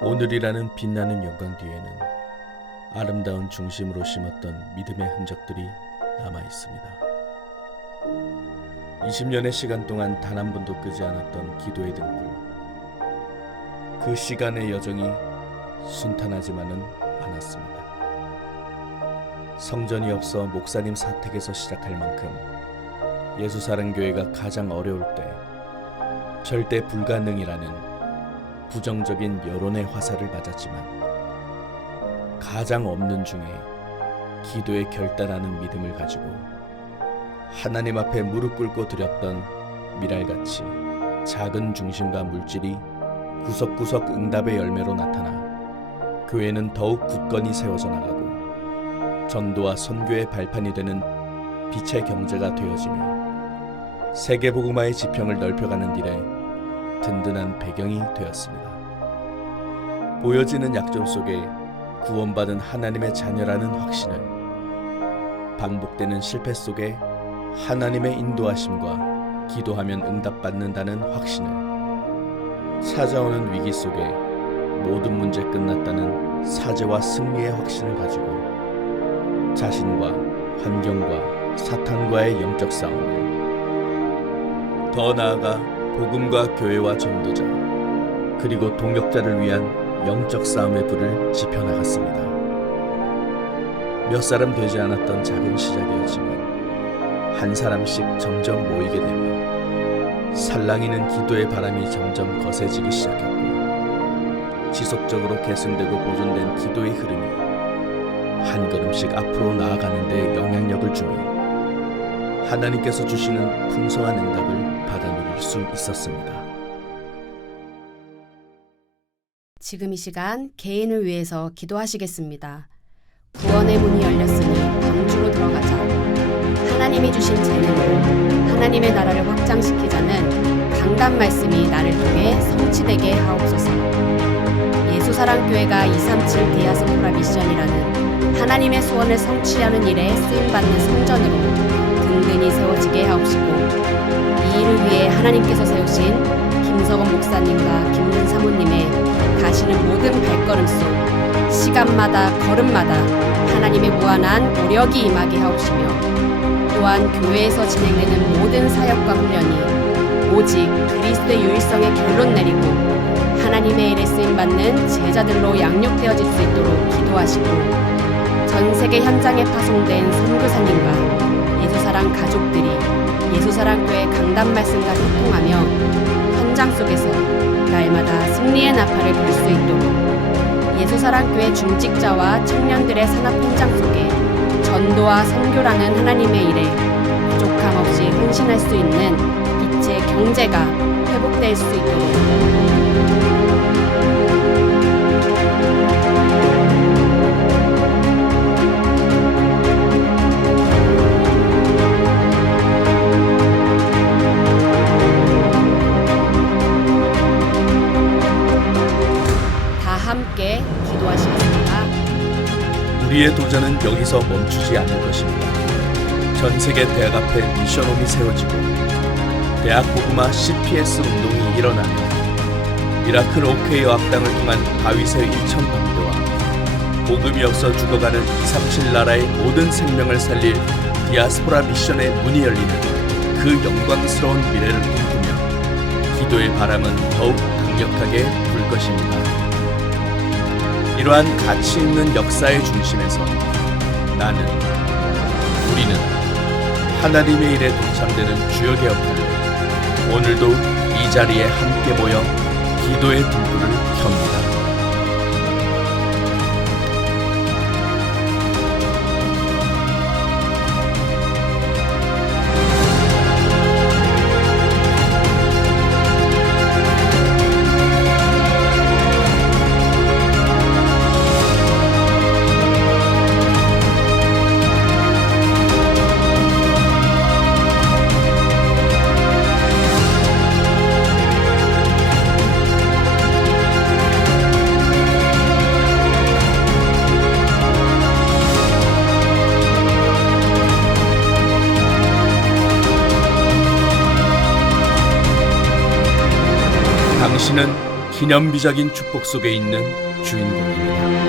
오늘이라는 빛나는 영광 뒤에는 아름다운 중심으로 심었던 믿음의 흔적들이 남아 있습니다. 20년의 시간 동안 단 한 번도 끄지 않았던 기도의 등불. 그 시간의 여정이 순탄하지만은 않았습니다. 성전이 없어 목사님 사택에서 시작할 만큼 예수사랑교회가 가장 어려울 때 절대 불가능이라는 부정적인 여론의 화살을 맞았지만 가장 없는 중에 기도에 결단하는 믿음을 가지고 하나님 앞에 무릎 꿇고 드렸던 미랄같이 작은 중심과 물질이 구석구석 응답의 열매로 나타나 교회는 더욱 굳건히 세워져 나가고 전도와 선교의 발판이 되는 빛의 경제가 되어지며 세계복음화의 지평을 넓혀가는 일에 든든한 배경이 되었습니다. 보여지는 약점 속에 구원받은 하나님의 자녀라는 확신을 반복되는 실패 속에 하나님의 인도하심과 기도하면 응답받는다는 확신을 찾아오는 위기 속에 모든 문제 끝났다는 사죄와 승리의 확신을 가지고 자신과 환경과 사탄과의 영적 싸움을 더 나아가 복음과 교회와 전도자 그리고 동역자를 위한 영적 싸움의 불을 지펴 나갔습니다. 몇 사람 되지 않았던 작은 시작이었지만 한 사람씩 점점 모이게 되며 살랑이는 기도의 바람이 점점 거세지기 시작했고 지속적으로 계승되고 보존된 기도의 흐름이 한 걸음씩 앞으로 나아가는 데 영향력을 주며 하나님께서 주시는 풍성한 응답을 받아 누릴 수 있었습니다. 지금 이 시간 개인을 위해서 기도하시겠습니다. 구원의 문이 열렸으니 방주로 들어가자. 하나님이 주신 재능으로 하나님의 나라를 확장시키자는 강단 말씀이 나를 통해 성취되게 하옵소서. 예수사랑교회가 237 디아스포라 미션이라는 하나님의 소원을 성취하는 일에 쓰임받는 성전으로 든든히 세워지게 하옵시고 하나님께서 세우신 김석원 목사님과 김윤 사모님의 가시는 모든 발걸음 속 시간마다 걸음마다 하나님의 무한한 노력이 임하게 하옵시며 또한 교회에서 진행되는 모든 사역과 훈련이 오직 그리스도의 유일성에 결론 내리고 하나님의 일에 쓰임 받는 제자들로 양육되어질 수 있도록 기도하시고 전 세계 현장에 파송된 선교사님과 예수사랑 가족들이 예수사랑 교회 강단 말씀과 소통하며 현장 속에서 날마다 승리의 나팔을 불 수 있도록 예수사랑교회 중직자와 청년들의 산업 현장 속에 전도와 선교라는 하나님의 일에 부족함 없이 헌신할 수 있는 빛의 경제가 회복될 수 있도록 우리의 도전은 여기서 멈추지 않을 것입니다. 전 세계 대학 앞에 미션홈이 세워지고 대학 복음화 CPS 운동이 일어나며 미라클 오케이 어학당을 통한 다윗의 일천 방대와 복음이 없어 죽어가는 237 나라의 모든 생명을 살릴 디아스포라 미션의 문이 열리는 그 영광스러운 미래를 꿈꾸며 기도의 바람은 더욱 강력하게 불 것입니다. 이러한 가치 있는 역사의 중심에서 나는 우리는 하나님의 일에 동참되는 주역의 역할로 오늘도 이 자리에 함께 모여 기도의 등불을 켭니다. 당신은 기념비적인 축복 속에 있는 주인공입니다.